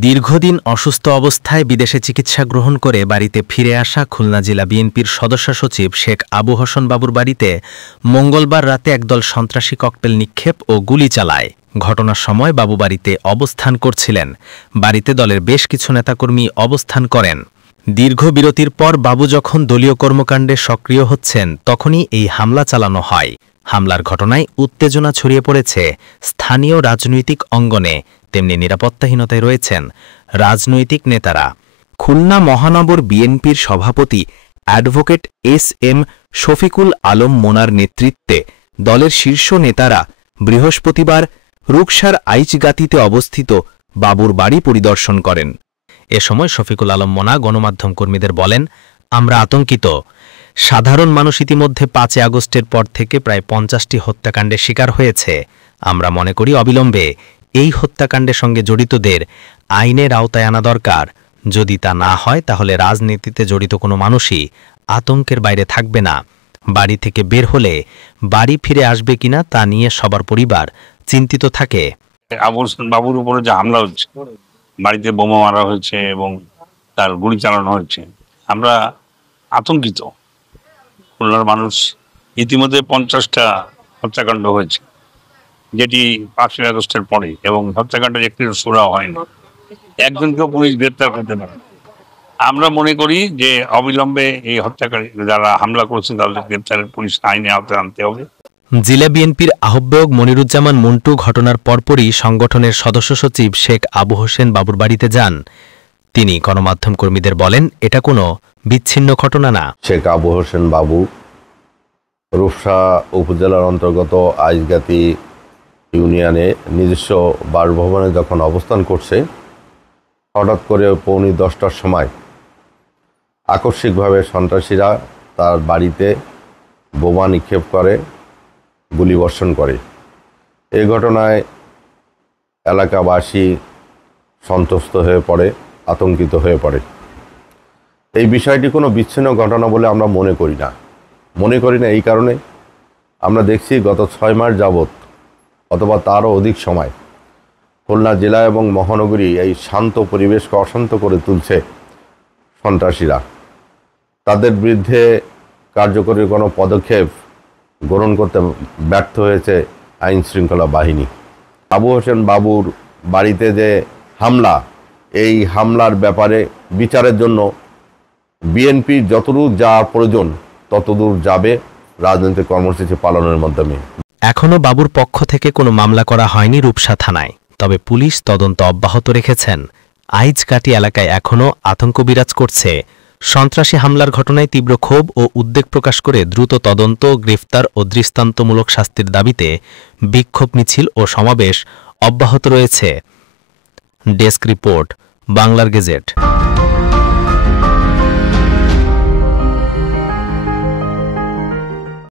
দীর্ঘদিন অসুস্থ অবস্থায় বিদেশে চিকিৎসা গ্রহণ করে বাড়িতে ফিরে আসা খুলনা জেলা বিএনপির সদস্য সচিব শেখ আবু হোসেন বাবুর বাড়িতে মঙ্গলবার রাতে একদল সন্ত্রাসী ককটেল নিক্ষেপ ও গুলি চালায়। ঘটনার সময় বাবু বাড়িতে অবস্থান করছিলেন। বাড়িতে দলের বেশ কিছু নেতাকর্মী অবস্থান করেন। দীর্ঘ বিরতির পর বাবু যখন দলীয় কর্মকাণ্ডে সক্রিয় হচ্ছেন তখনই এই হামলা চালানো হয়। হামলার ঘটনায় উত্তেজনা ছড়িয়ে পড়েছে স্থানীয় রাজনৈতিক অঙ্গনে, তেমনি নিরাপত্তাহীনতায় রয়েছেন রাজনৈতিক নেতারা। খুলনা মহানগর বিএনপির সভাপতি অ্যাডভোকেট এস.এম. শফিকুল আলম মোনার নেতৃত্বে দলের শীর্ষ নেতারা বৃহস্পতিবার রুকসার আইচগাতিতে অবস্থিত বাবুর বাড়ি পরিদর্শন করেন। এ সময় শফিকুল আলম মোনা গণমাধ্যম কর্মীদের বলেন, আমরা আতঙ্কিত। সাধারণ মানুষ ইতিমধ্যে ৫ আগস্টের পর থেকে প্রায় ৫০টি হত্যাকাণ্ডের শিকার হয়েছে। আমরা মনে করি অবিলম্বে এই হত্যাকাণ্ডের সঙ্গে জড়িতদের আইনের আওতায় আনা দরকার। যদি তা না হয় তাহলে রাজনীতিতে জড়িত কোনো মানুষই আতঙ্কের বাইরে থাকবে না। বাড়ি থেকে বের হলে বাড়ি ফিরে আসবে কিনা তা নিয়ে সবার পরিবার চিন্তিত থাকে। বাবুর উপরে যে হামলা হচ্ছে, বাড়িতে বোমা মারা হয়েছে এবং তার গুলি চালানো হয়েছে, আমরা আতঙ্কিত। খুলনার মানুষ ইতিমধ্যে 50টা হত্যাকাণ্ড হয়েছে, যেটি 5ই আগস্টের পরে, এবং হত্যাকাণ্ডের একটি সুরা হয়নি। একজনকেও পুলিশ গ্রেপ্তার করতে পারে। আমরা মনে করি যে অবিলম্বে এই হত্যাকারী যারা হামলা করেছেন তাদের গ্রেপ্তারের পুলিশ আইনে আওতায় আনতে হবে। জেলা বিএনপির আহ্বায়ক মনিরুজ্জামান মন্টু ঘটনার পরপরই সংগঠনের সদস্য সচিব শেখ আবু হোসেন বাবুর বাড়িতে যান। তিনি গণমাধ্যম কর্মীদের বলেন, এটা কোনো বিচ্ছিন্ন ঘটনা না। শেখ আবু হোসেন বাবু রূপসা উপজেলার অন্তর্গত আইচগাতি ইউনিয়নে নিজস্ব বাসভবনে যখন অবস্থান করছে, হঠাৎ করে 9:45টার সময় আকস্মিকভাবে সন্ত্রাসীরা তার বাড়িতে বোমা নিক্ষেপ করে, গুলিবর্ষণ করে। এই ঘটনায় এলাকাবাসী সন্ত্রস্ত হয়ে পড়ে, আতঙ্কিত হয়ে পড়ে। এই বিষয়টি কোনো বিচ্ছিন্ন ঘটনা বলে আমরা মনে করি না। এই কারণে আমরা দেখছি গত 6 মাস যাবৎ অথবা তারও অধিক সময় খুলনা জেলা এবং মহানগরী এই শান্ত পরিবেশকে অশান্ত করে তুলছে সন্ত্রাসীরা। তাদের বিরুদ্ধে কার্যকরী কোনো পদক্ষেপ গ্রহণ করতে ব্যর্থ হয়েছে আইন শৃঙ্খলা বাহিনী। আবু হোসেন বাবুর বাড়িতে যে হামলা, এই হামলার ব্যাপারে বিচারের জন্য বিএনপি যতদূর যাওয়ার প্রয়োজন ততদূর যাবে রাজনৈতিক কর্মসূচি পালনের মাধ্যমে। এখনও বাবুর পক্ষ থেকে কোনো মামলা করা হয়নি রূপসা থানায়, তবে পুলিশ তদন্ত অব্যাহত রেখেছেন। আইচগাতি এলাকায় এখনও আতঙ্ক বিরাজ করছে। সন্ত্রাসী হামলার ঘটনায় তীব্র ক্ষোভ ও উদ্বেগ প্রকাশ করে দ্রুত তদন্ত, গ্রেফতার ও দৃষ্টান্তমূলক শাস্তির দাবিতে বিক্ষোভ মিছিল ও সমাবেশ অব্যাহত রয়েছে। ডেস্ক রিপোর্ট, বাংলার গেজেট।